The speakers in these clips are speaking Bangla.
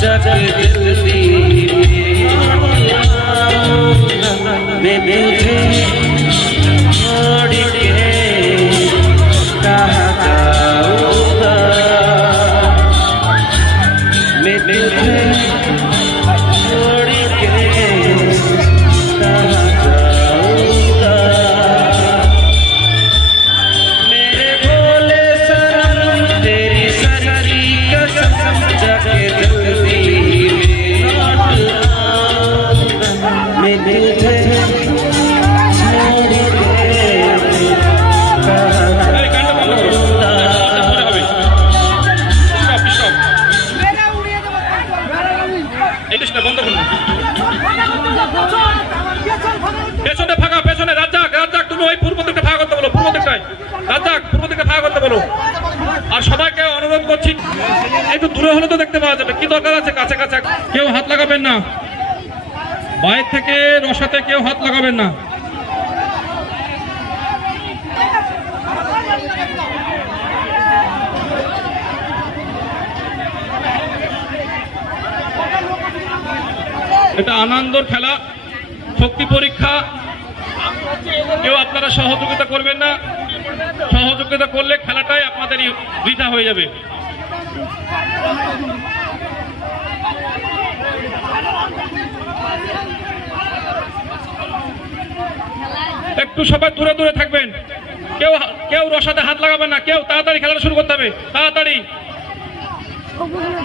जग दिल में तुझे হলে তো দেখতে পাওয়া যাবে। কি দরকার আছে? কাছে কাছে কেউ হাত লাগাবেন না। বাইরে থেকে রসাতে কেউ হাত লাগাবেন না। এটা আনন্দর খেলা। শক্তি পরীক্ষা। কেউ আপনারা সহযোগিতা করবেন না। সহযোগিতা করলে খেলাটাই আপনাদেরই বৃথা হয়ে যাবে। একটু সবাই দূরে দূরে থাকবেন। কেউ কেউ রসাতে হাত লাগাবেন না কেউ তাড়াতাড়ি খেলাটা শুরু করতে হবে। তাড়াতাড়ি।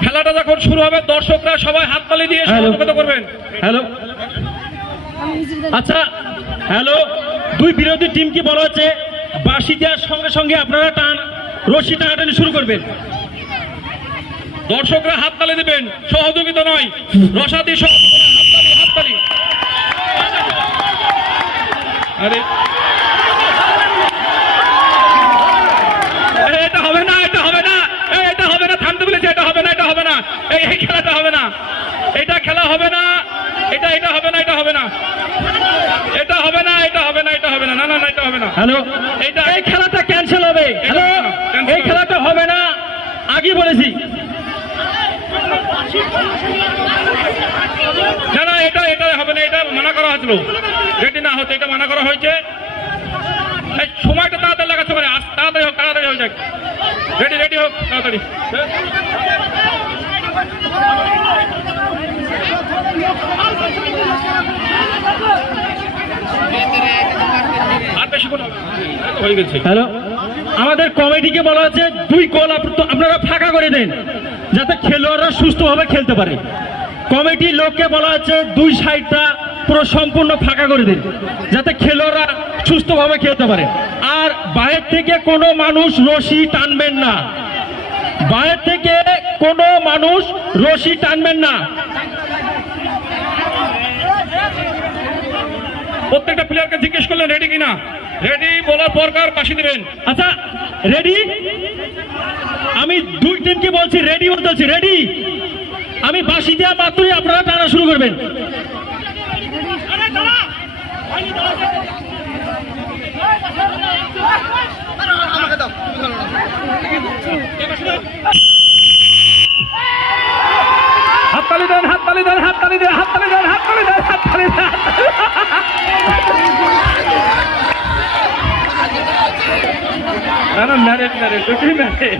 খেলাটা যখন শুরু হবে দর্শকরা সবাই হাত তালি দিয়ে সহযোগিতা করবেন। হ্যালো আচ্ছা হ্যালো দুই বিরোধী টিম টিমকে বলা হচ্ছে? বাঁশি দেওয়ার সঙ্গে সঙ্গে আপনারা টান রশি টানাটানি শুরু করবেন। দর্শকরা হাত তালি দেবেন সহযোগিতা নয় রসাদি হাততালি হাততালি আরে এটা হবে না এটা হবে না এটা হবে না থামতে বলেছে এটা হবে না এটা হবে না এই খেলাটা হবে না এটা খেলা হবে না এটা এটা হবে না এটা হবে না এটা হবে না এটা হবে না এটা হবে না না না না এটা হবে না হ্যালো এইটা- এই খেলাটা ক্যান্সেল হবে হ্যালো cancel এই খেলাটা হবে না আগে বলেছি না না এটা এটা হবে না এটা মানা করা হয়েছিল। রেডি না হতে, এটা মানা করা হয়েছে। এই সময়টা তাড়াতাড়ি লাগাতে পারে। তাড়াতাড়ি হোক, তাড়াতাড়ি হয়ে যাক। রেডি রেডি হোক, তাড়াতাড়ি। হয়ে হ্যালো? আমাদের কমিটিকে বলা হচ্ছে, দুই তো আপনারা ফাঁকা করে দেন, যাতে খেলোয়াড়রা সুস্থভাবে খেলতে পারে। কমিটির লোককে বলা হচ্ছে দুই সাইডটা পুরো সম্পূর্ণ ফাঁকা করে দিন, যাতে খেলোয়াড়রা সুস্থভাবে খেলতে পারে। আর বাইরে থেকে কোনো মানুষ রশি টানবেন না। বাইরে থেকে কোনো মানুষ রশি টানবেন না। প্রত্যেকটা প্লেয়ারকে জিজ্ঞেস করলেন রেডি কিনা? রেডি বলার পরকার পাশে দেবেন? আচ্ছা রেডি আমি দুই টিমকে বলছি রেডি বলতে বলছি রেডি আমি বাসি দেওয়া মাত্রই আপনারা টানা শুরু করবেন। হাততালি দেন ম্যারেজ ম্যারেজ দুটি ম্যারেজ